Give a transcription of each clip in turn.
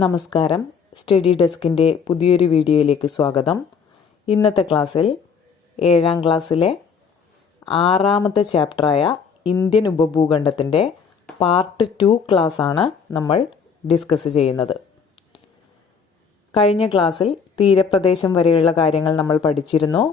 നമസ്കാരം. സ്റ്റഡി ഡെസ്കിൻ്റെ പുതിയൊരു വീഡിയോയിലേക്ക് സ്വാഗതം. ഇന്നത്തെ ക്ലാസ്സിൽ 7ാം ക്ലാസ്സിലെ 6ാമത്തെ ചാപ്റ്ററായ ഇന്ത്യൻ ഉപഭൂഖണ്ഡത്തിൻ്റെ പാർട്ട് 2 ക്ലാസ്സാണ് നമ്മൾ ഡിസ്കസ് ചെയ്യുന്നത്. കഴിഞ്ഞ ക്ലാസ്സിൽ തീരപ്രദേശം വരെയുള്ള കാര്യങ്ങൾ നമ്മൾ പഠിച്ചിരുന്നു.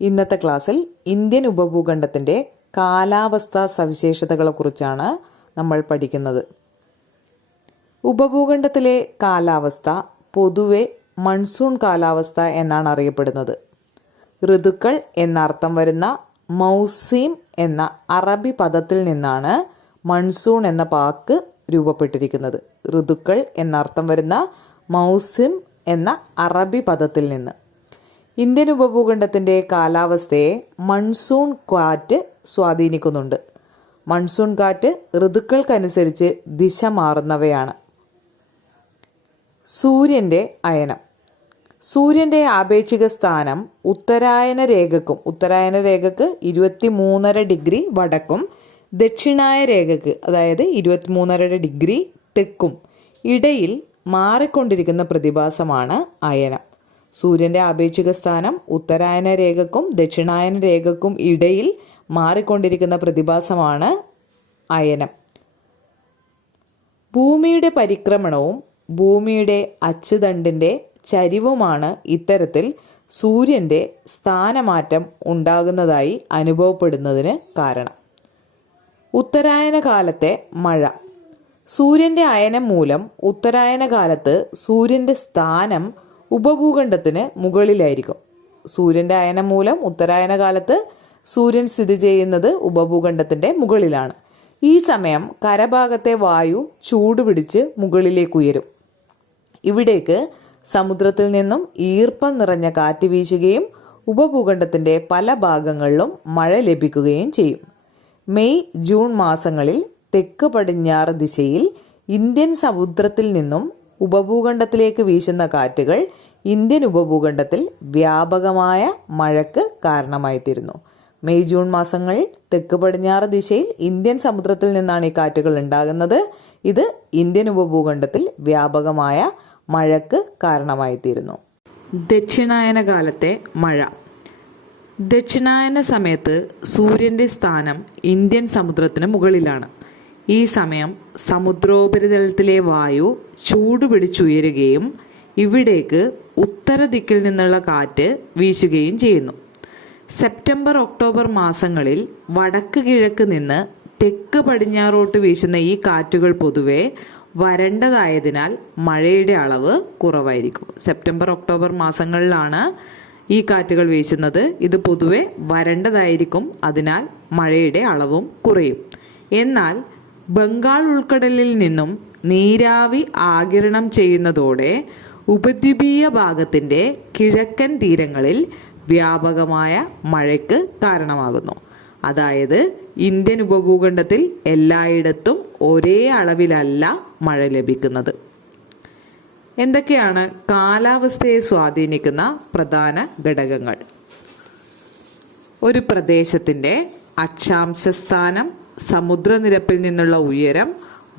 ഇന്നത്തെ ക്ലാസ്സിൽ ഇന്ത്യൻ ഉപഭൂഖണ്ഡത്തിൻ്റെ കാലാവസ്ഥാ സവിശേഷതകളെക്കുറിച്ചാണ് നമ്മൾ പഠിക്കുന്നത്. ഉപഭൂഖണ്ഡത്തിലെ കാലാവസ്ഥ പൊതുവെ മൺസൂൺ കാലാവസ്ഥ എന്നാണ് അറിയപ്പെടുന്നത്. ഋതുക്കൾ എന്നർത്ഥം വരുന്ന മൗസീം എന്ന അറബി പദത്തിൽ നിന്നാണ് മൺസൂൺ എന്ന വാക്ക് രൂപപ്പെട്ടിരിക്കുന്നത്. ഋതുക്കൾ എന്നർത്ഥം വരുന്ന മൗസിം എന്ന അറബി പദത്തിൽ നിന്ന്. ഇന്ത്യൻ ഉപഭൂഖണ്ഡത്തിൻ്റെ കാലാവസ്ഥയെ മൺസൂൺ കാറ്റ് സ്വാധീനിക്കുന്നുണ്ട്. മൺസൂൺ കാറ്റ് ഋതുക്കൾക്കനുസരിച്ച് ദിശ മാറുന്നവയാണ്. സൂര്യൻ്റെ അയനം. സൂര്യൻ്റെ ആപേക്ഷിക സ്ഥാനം ഉത്തരായന രേഖക്ക് 23.5 ഡിഗ്രി വടക്കും ദക്ഷിണായ രേഖക്ക് അതായത് 23.5 ഡിഗ്രി തെക്കും ഇടയിൽ മാറിക്കൊണ്ടിരിക്കുന്ന പ്രതിഭാസമാണ് അയനം. സൂര്യൻ്റെ ആപേക്ഷിക സ്ഥാനം ഉത്തരായന രേഖക്കും ദക്ഷിണായന രേഖക്കും ഇടയിൽ മാറിക്കൊണ്ടിരിക്കുന്ന പ്രതിഭാസമാണ് അയനം. ഭൂമിയുടെ പരിക്രമണവും ഭൂമിയുടെ അച്ചുതണ്ടിൻ്റെ ചരിവുമാണ് ഇത്തരത്തിൽ സൂര്യൻ്റെ സ്ഥാനമാറ്റം ഉണ്ടാകുന്നതായി അനുഭവപ്പെടുന്നതിന് കാരണം. ഉത്തരായന കാലത്തെ മഴ. സൂര്യൻ്റെ അയനം മൂലം ഉത്തരായന കാലത്ത് സൂര്യൻ്റെ സ്ഥാനം ഉപഭൂഖണ്ഡത്തിന് മുകളിലായിരിക്കും. സൂര്യൻ്റെ അയനം മൂലം ഉത്തരായന കാലത്ത് സൂര്യൻ സ്ഥിതി ചെയ്യുന്നത് ഉപഭൂഖണ്ഡത്തിൻ്റെ മുകളിലാണ്. ഈ സമയം കരഭാഗത്തെ വായു ചൂടുപിടിച്ച് മുകളിലേക്ക് ഉയരും. ഇവിടേക്ക് സമുദ്രത്തിൽ നിന്നും ഈർപ്പം നിറഞ്ഞ കാറ്റ് വീശുകയും ഉപഭൂഖണ്ഡത്തിൻ്റെ പല ഭാഗങ്ങളിലും മഴ ലഭിക്കുകയും ചെയ്യും. മെയ് ജൂൺ മാസങ്ങളിൽ തെക്ക് പടിഞ്ഞാറ് ദിശയിൽ ഇന്ത്യൻ സമുദ്രത്തിൽ നിന്നും ഉപഭൂഖണ്ഡത്തിലേക്ക് വീശുന്ന കാറ്റുകൾ ഇന്ത്യൻ ഉപഭൂഖണ്ഡത്തിൽ വ്യാപകമായ മഴയ്ക്ക് കാരണമായിത്തീരുന്നു. മെയ് ജൂൺ മാസങ്ങളിൽ തെക്ക് പടിഞ്ഞാറ് ദിശയിൽ ഇന്ത്യൻ സമുദ്രത്തിൽ നിന്നാണ് ഈ കാറ്റുകൾ ഉണ്ടാകുന്നത്. ഇത് ഇന്ത്യൻ ഉപഭൂഖണ്ഡത്തിൽ വ്യാപകമായ മഴയ്ക്ക് കാരണമായിത്തീരുന്നു. ദക്ഷിണായന കാലത്തെ മഴ. ദക്ഷിണായന സമയത്ത് സൂര്യൻ്റെ സ്ഥാനം ഇന്ത്യൻ സമുദ്രത്തിന് മുകളിലാണ്. ഈ സമയം സമുദ്രോപരിതലത്തിലെ വായു ചൂടുപിടിച്ചുയരുകയും ഇവിടേക്ക് ഉത്തര ദിക്കിൽ നിന്നുള്ള കാറ്റ് വീശുകയും ചെയ്യുന്നു. സെപ്റ്റംബർ ഒക്ടോബർ മാസങ്ങളിൽ വടക്ക് കിഴക്ക് നിന്ന് തെക്ക് പടിഞ്ഞാറോട്ട് വീശുന്ന ഈ കാറ്റുകൾ പൊതുവെ വരണ്ടതായതിനാൽ മഴയുടെ അളവ് കുറവായിരിക്കും. സെപ്റ്റംബർ ഒക്ടോബർ മാസങ്ങളിലാണ് ഈ കാറ്റുകൾ വീശുന്നത്. ഇത് പൊതുവെ വരണ്ടതായിരിക്കും. അതിനാൽ മഴയുടെ അളവും കുറയും. എന്നാൽ ബംഗാൾ ഉൾക്കടലിൽ നിന്നും നീരാവി ആഗിരണം ചെയ്യുന്നതോടെ ഉപദ്വീപീയ ഭാഗത്തിൻ്റെ കിഴക്കൻ തീരങ്ങളിൽ വ്യാപകമായ മഴയ്ക്ക് കാരണമാകുന്നു. അതായത് ഇന്ത്യൻ ഉപഭൂഖണ്ഡത്തിൽ എല്ലായിടത്തും ഒരേ അളവിലല്ല മഴ ലഭിക്കുന്നത്. എന്തൊക്കെയാണ് കാലാവസ്ഥയെ സ്വാധീനിക്കുന്ന പ്രധാന ഘടകങ്ങൾ? ഒരു പ്രദേശത്തിൻ്റെ അക്ഷാംശസ്ഥാനം, സമുദ്രനിരപ്പിൽ നിന്നുള്ള ഉയരം,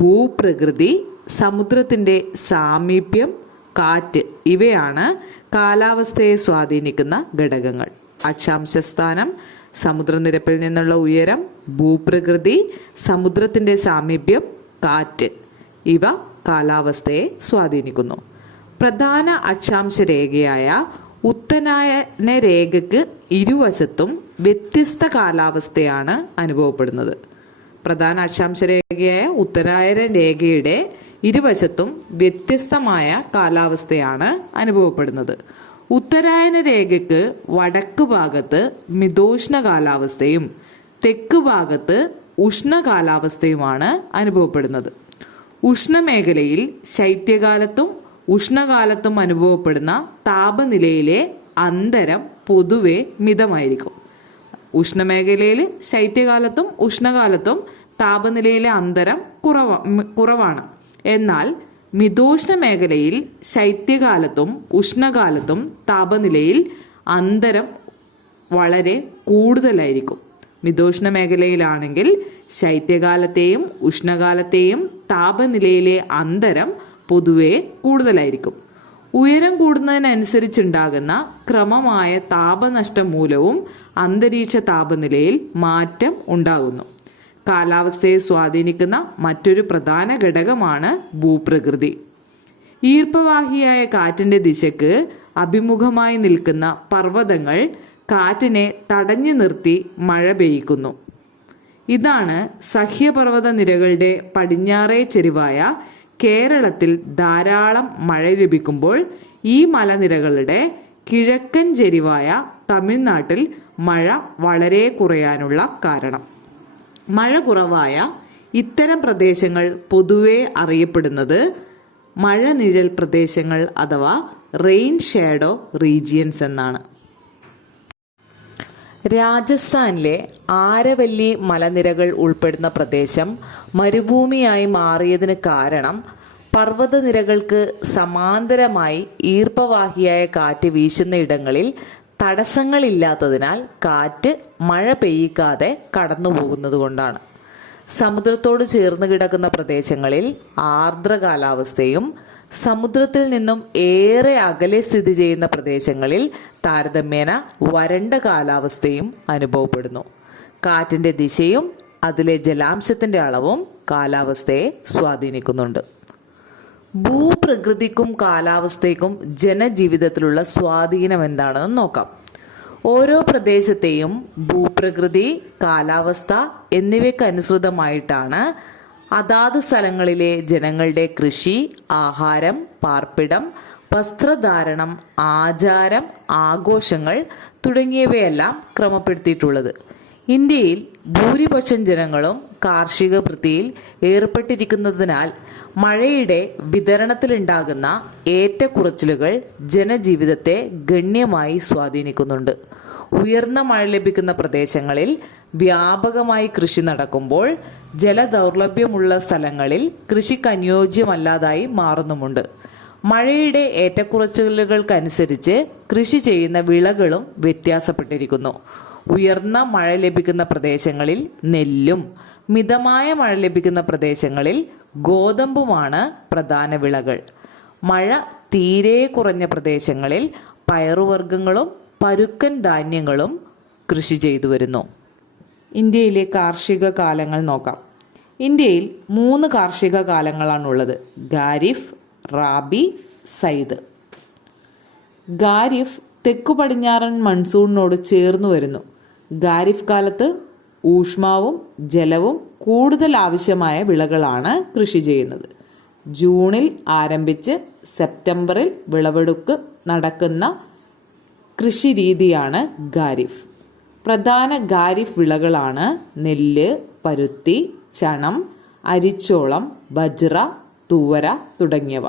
ഭൂപ്രകൃതി, സമുദ്രത്തിൻ്റെ സാമീപ്യം, കാറ്റ് ഇവയാണ് കാലാവസ്ഥയെ സ്വാധീനിക്കുന്ന ഘടകങ്ങൾ. അക്ഷാംശസ്ഥാനം, സമുദ്രനിരപ്പിൽ നിന്നുള്ള ഉയരം, ഭൂപ്രകൃതി, സമുദ്രത്തിൻ്റെ സാമീപ്യം, കാറ്റ് ഇവ കാലാവസ്ഥയെ സ്വാധീനിക്കുന്നു. പ്രധാന അക്ഷാംശ രേഖയായ ഉത്തരായന രേഖയ്ക്ക് ഇരുവശത്തും വ്യത്യസ്ത കാലാവസ്ഥയാണ് അനുഭവപ്പെടുന്നത്. പ്രധാന അക്ഷാംശ രേഖയായ ഉത്തരായന രേഖയുടെ ഇരുവശത്തും വ്യത്യസ്തമായ കാലാവസ്ഥയാണ് അനുഭവപ്പെടുന്നത്. ഉത്തരായന രേഖയ്ക്ക് വടക്ക് ഭാഗത്ത് മിതോഷ്ണ കാലാവസ്ഥയും തെക്ക് ഭാഗത്ത് ഉഷ്ണ കാലാവസ്ഥയുമാണ് അനുഭവപ്പെടുന്നത്. ഉഷ്ണമേഖലയിൽ ശൈത്യകാലത്തും ഉഷ്ണകാലത്തും അനുഭവപ്പെടുന്ന താപനിലയിലെ അന്തരം പൊതുവെ മിതമായിരിക്കും. ഉഷ്ണമേഖലയിൽ ശൈത്യകാലത്തും ഉഷ്ണകാലത്തും താപനിലയിലെ അന്തരം കുറവാണ്. എന്നാൽ മിതോഷ്ണ മേഖലയിൽ ശൈത്യകാലത്തും ഉഷ്ണകാലത്തും താപനിലയിൽ അന്തരം വളരെ കൂടുതലായിരിക്കും. മിതോഷ്ണ മേഖലയിലാണെങ്കിൽ ശൈത്യകാലത്തെയും ഉഷ്ണകാലത്തെയും താപനിലയിലെ അന്തരം പൊതുവെ കൂടുതലായിരിക്കും. ഉയരം കൂടുന്നതിനനുസരിച്ചുണ്ടാകുന്ന ക്രമമായ താപനഷ്ടം മൂലവും അന്തരീക്ഷ താപനിലയിൽ മാറ്റം ഉണ്ടാകുന്നു. കാലാവസ്ഥയെ സ്വാധീനിക്കുന്ന മറ്റൊരു പ്രധാന ഘടകമാണ് ഭൂപ്രകൃതി. ഈർപ്പവാഹിയായ കാറ്റിൻ്റെ ദിശയ്ക്ക് അഭിമുഖമായി നിൽക്കുന്ന പർവ്വതങ്ങൾ കാറ്റിനെ തടഞ്ഞു നിർത്തി മഴ പെയ്യിക്കുന്നു. ഇതാണ് സഹ്യപർവ്വത നിരകളുടെ പടിഞ്ഞാറേ ചെരിവായ കേരളത്തിൽ ധാരാളം മഴ ലഭിക്കുമ്പോൾ ഈ മലനിരകളുടെ കിഴക്കൻ ചെരിവായ തമിഴ്നാട്ടിൽ മഴ വളരെ കുറയാനുള്ള കാരണം. മഴ കുറവായ ഇത്തരം പ്രദേശങ്ങൾ പൊതുവെ അറിയപ്പെടുന്നത് മഴനിഴൽ പ്രദേശങ്ങൾ അഥവാ റെയിൻ ഷാഡോ റീജിയൻസ് എന്നാണ്. രാജസ്ഥാനിലെ ആരവല്ലി മലനിരകൾ ഉൾപ്പെടുന്ന പ്രദേശം മരുഭൂമിയായി മാറിയതിന് കാരണം പർവ്വതനിരകൾക്ക് സമാന്തരമായി ഈർപ്പവാഹിയായ കാറ്റ് വീശുന്ന ഇടങ്ങളിൽ തടസ്സങ്ങളില്ലാത്തതിനാൽ കാറ്റ് മഴ പെയ്യിക്കാതെ കടന്നുപോകുന്നത് കൊണ്ടാണ്. സമുദ്രത്തോട് ചേർന്ന് കിടക്കുന്ന പ്രദേശങ്ങളിൽ ആർദ്ര കാലാവസ്ഥയും സമുദ്രത്തിൽ നിന്നും ഏറെ അകലെ സ്ഥിതി ചെയ്യുന്ന പ്രദേശങ്ങളിൽ താരതമ്യേന വരണ്ട കാലാവസ്ഥയും അനുഭവപ്പെടുന്നു. കാറ്റിൻ്റെ ദിശയും അതിലെ ജലാംശത്തിൻ്റെ അളവും കാലാവസ്ഥയെ സ്വാധീനിക്കുന്നുണ്ട്. ഭൂപ്രകൃതിക്കും കാലാവസ്ഥയ്ക്കും ജനജീവിതത്തിലുള്ള സ്വാധീനം എന്താണെന്ന് നോക്കാം. ഓരോ പ്രദേശത്തെയും ഭൂപ്രകൃതി, കാലാവസ്ഥ എന്നിവയ്ക്കനുസൃതമായിട്ടാണ് അതാത് സ്ഥലങ്ങളിലെ ജനങ്ങളുടെ കൃഷി, ആഹാരം, പാർപ്പിടം, വസ്ത്രധാരണം, ആചാരം, ആഘോഷങ്ങൾ തുടങ്ങിയവയെല്ലാം ക്രമപ്പെടുത്തിയിട്ടുള്ളത്. ഇന്ത്യയിൽ ഭൂരിപക്ഷം ജനങ്ങളും കാർഷിക വൃത്തിയിൽ ഏർപ്പെട്ടിരിക്കുന്നതിനാൽ മഴയുടെ വിതരണത്തിലുണ്ടാകുന്ന ഏറ്റക്കുറച്ചിലുകൾ ജനജീവിതത്തെ ഗണ്യമായി സ്വാധീനിക്കുന്നുണ്ട്. ഉയർന്ന മഴ ലഭിക്കുന്ന പ്രദേശങ്ങളിൽ വ്യാപകമായി കൃഷി നടക്കുമ്പോൾ ജലദൗർലഭ്യമുള്ള സ്ഥലങ്ങളിൽ കൃഷിക്ക് അനുയോജ്യമല്ലാതായി മാറുന്നുമുണ്ട്. മഴയുടെ ഏറ്റക്കുറച്ചിലുകൾക്കനുസരിച്ച് കൃഷി ചെയ്യുന്ന വിളകളും വ്യത്യാസപ്പെട്ടിരിക്കുന്നു. ഉയർന്ന മഴ ലഭിക്കുന്ന പ്രദേശങ്ങളിൽ നെല്ലും മിതമായ മഴ ലഭിക്കുന്ന പ്രദേശങ്ങളിൽ ഗോതമ്പുമാണ് പ്രധാന വിളകൾ. മഴ തീരെ കുറഞ്ഞ പ്രദേശങ്ങളിൽ പയറുവർഗ്ഗങ്ങളും പരുക്കൻ ധാന്യങ്ങളും കൃഷി ചെയ്തു വരുന്നു. ഇന്ത്യയിലെ കാർഷിക കാലങ്ങൾ നോക്കാം. ഇന്ത്യയിൽ 3 കാർഷിക കാലങ്ങളാണുള്ളത്: ഖാരിഫ്, റാബി, സൈദ്. ഖാരിഫ് തെക്കു പടിഞ്ഞാറൻ മൺസൂണിനോട് ചേർന്നു വരുന്നു. ഖാരിഫ് കാലത്ത് ഊഷ്മാവും ജലവും കൂടുതൽ ആവശ്യമായ വിളകളാണ് കൃഷി ചെയ്യുന്നത്. ജൂണിൽ ആരംഭിച്ച് സെപ്റ്റംബറിൽ വിളവെടുപ്പ് നടക്കുന്ന കൃഷി രീതിയാണ് ഖാരിഫ്. പ്രധാന ഖാരിഫ് വിളകളാണ് നെല്ല്, പരുത്തി, ചണം, അരിച്ചോളം, ബജ്റ, തുവര തുടങ്ങിയവ.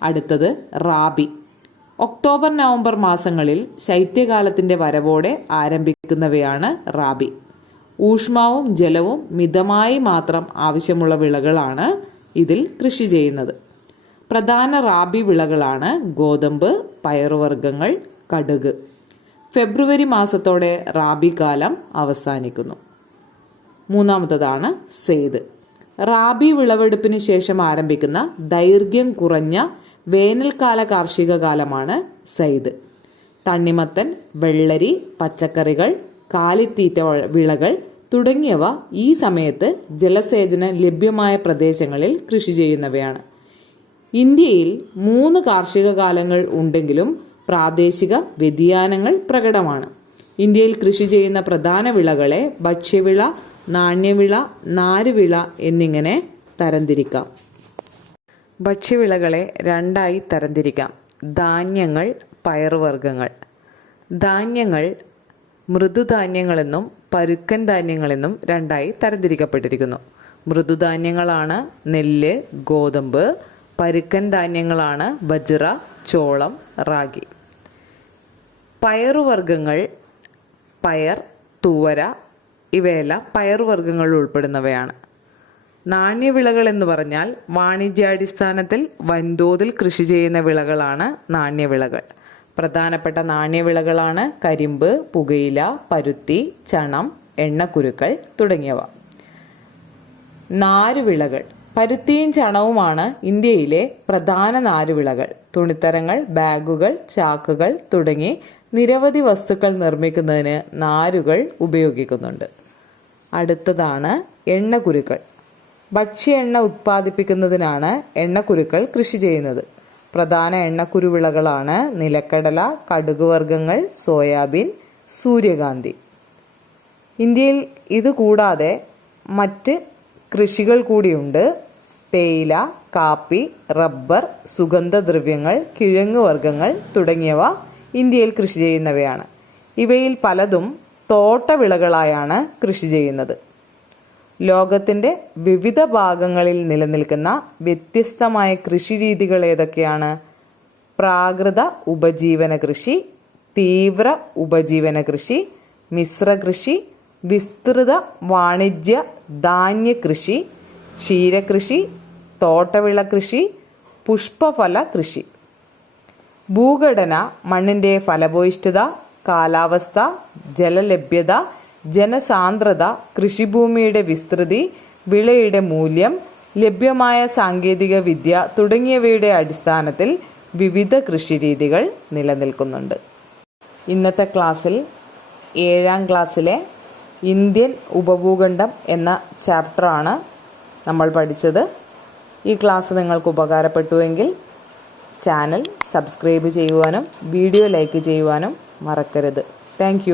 അടുത്തത് റാബി. ഒക്ടോബർ നവംബർ മാസങ്ങളിൽ ശൈത്യകാലത്തിൻ്റെ വരവോടെ ആരംഭിക്കുന്നവയാണ് റാബി. ഊഷ്മാവും ജലവും മിതമായി മാത്രം ആവശ്യമുള്ള വിളകളാണ് ഇതിൽ കൃഷി ചെയ്യുന്നത്. പ്രധാന റാബി വിളകളാണ് ഗോതമ്പ്, പയറുവർഗ്ഗങ്ങൾ, കടുക്. ഫെബ്രുവരി മാസത്തോടെ റാബി കാലം അവസാനിക്കുന്നു. മൂന്നാമത്തതാണ് സെയ്ദ്. റാബി വിളവെടുപ്പിന് ശേഷം ആരംഭിക്കുന്ന ദൈർഘ്യം കുറഞ്ഞ വേനൽക്കാല കാർഷിക കാലമാണ് സൈദ്. തണ്ണിമത്തൻ, വെള്ളരി, പച്ചക്കറികൾ, കാലിത്തീറ്റ വിളകൾ തുടങ്ങിയവ ഈ സമയത്ത് ജലസേചനം ലഭ്യമായ പ്രദേശങ്ങളിൽ കൃഷി ചെയ്യുന്നവയാണ്. ഇന്ത്യയിൽ 3 കാർഷിക കാലങ്ങൾ ഉണ്ടെങ്കിലും പ്രാദേശിക വ്യതിയാനങ്ങൾ പ്രകടമാണ്. ഇന്ത്യയിൽ കൃഷി ചെയ്യുന്ന പ്രധാന വിളകളെ ഭക്ഷ്യവിള, നാണ്യവിള, നാരുവിള എന്നിങ്ങനെ തരംതിരിക്കാം. ഭക്ഷ്യവിളകളെ 2ആയി തരംതിരിക്കാം: ധാന്യങ്ങൾ, പയറുവർഗ്ഗങ്ങൾ. ധാന്യങ്ങൾ മൃദുധാന്യങ്ങളെന്നും പരുക്കൻ ധാന്യങ്ങളെന്നും 2ആയി തരംതിരിക്കപ്പെട്ടിരിക്കുന്നു. മൃദുധാന്യങ്ങളാണ് നെല്ല്, ഗോതമ്പ്. പരുക്കൻ ധാന്യങ്ങളാണ് ബജ്റ, ചോളം, റാഗി. പയറുവർഗ്ഗങ്ങൾ പയർ, തുവര ഇവയെല്ലാം പയറുവർഗ്ഗങ്ങളിൽ ഉൾപ്പെടുന്നവയാണ്. നാണ്യവിളകൾ എന്ന് പറഞ്ഞാൽ വാണിജ്യാടിസ്ഥാനത്തിൽ വൻതോതിൽ കൃഷി ചെയ്യുന്ന വിളകളാണ് നാണ്യവിളകൾ. പ്രധാനപ്പെട്ട നാണ്യവിളകളാണ് കരിമ്പ്, പുകയില, പരുത്തി, ചണം, എണ്ണക്കുരുക്കൾ തുടങ്ങിയവ. നാരുവിളകൾ പരുത്തിയും ചണവുമാണ് ഇന്ത്യയിലെ പ്രധാന നാരുവിളകൾ. തുണിത്തരങ്ങൾ, ബാഗുകൾ, ചാക്കുകൾ തുടങ്ങി നിരവധി വസ്തുക്കൾ നിർമ്മിക്കുന്നതിന് നാരുകൾ ഉപയോഗിക്കുന്നുണ്ട്. അടുത്തതാണ് എണ്ണക്കുരുക്കൾ. ഭക്ഷ്യ എണ്ണ ഉത്പാദിപ്പിക്കുന്നതിനാണ് എണ്ണക്കുരുക്കൾ കൃഷി ചെയ്യുന്നത്. പ്രധാന എണ്ണക്കുരുവിളകളാണ് നിലക്കടല, കടുകുവർഗ്ഗങ്ങൾ, സോയാബീൻ, സൂര്യകാന്തി. ഇന്ത്യയിൽ ഇതുകൂടാതെ മറ്റ് കൃഷികൾ കൂടിയുണ്ട്. തേയില, കാപ്പി, റബ്ബർ, സുഗന്ധദ്രവ്യങ്ങൾ, കിഴങ്ങുവർഗ്ഗങ്ങൾ തുടങ്ങിയവ ഇന്ത്യയിൽ കൃഷി ചെയ്യുന്നവയാണ്. ഇവയിൽ പലതും തോട്ടവിളകളായാണ് കൃഷി ചെയ്യുന്നത്. ലോകത്തിൻ്റെ വിവിധ ഭാഗങ്ങളിൽ നിലനിൽക്കുന്ന വ്യത്യസ്തമായ കൃഷിരീതികൾ ഏതൊക്കെയാണ്? പ്രാകൃത ഉപജീവന കൃഷി, തീവ്ര ഉപജീവന കൃഷി, മിശ്ര കൃഷി, വിസ്തൃത വാണിജ്യ ധാന്യ കൃഷി, ക്ഷീരകൃഷി, തോട്ടവിള കൃഷി, പുഷ്പഫല കൃഷി. ഭൂഘടന, മണ്ണിൻ്റെ ഫലഭൂയിഷ്ഠത, കാലാവസ്ഥ, ജലലഭ്യത, ജനസാന്ദ്രത, കൃഷിഭൂമിയുടെ വിസ്തൃതി, വിളയുടെ മൂല്യം, ലഭ്യമായ സാങ്കേതിക വിദ്യ തുടങ്ങിയവയുടെ അടിസ്ഥാനത്തിൽ വിവിധ കൃഷിരീതികൾ നിലനിൽക്കുന്നുണ്ട്. ഇന്നത്തെ ക്ലാസ്സിൽ 7ാം ക്ലാസ്സിലെ ഇന്ത്യൻ ഉപഭൂഖണ്ഡം എന്ന ചാപ്റ്ററാണ് നമ്മൾ പഠിച്ചത്. ഈ ക്ലാസ് നിങ്ങൾക്ക് ഉപകാരപ്പെട്ടുവെങ്കിൽ ചാനൽ സബ്സ്ക്രൈബ് ചെയ്യുവാനും വീഡിയോ ലൈക്ക് ചെയ്യുവാനും മറക്കരുത്. താങ്ക്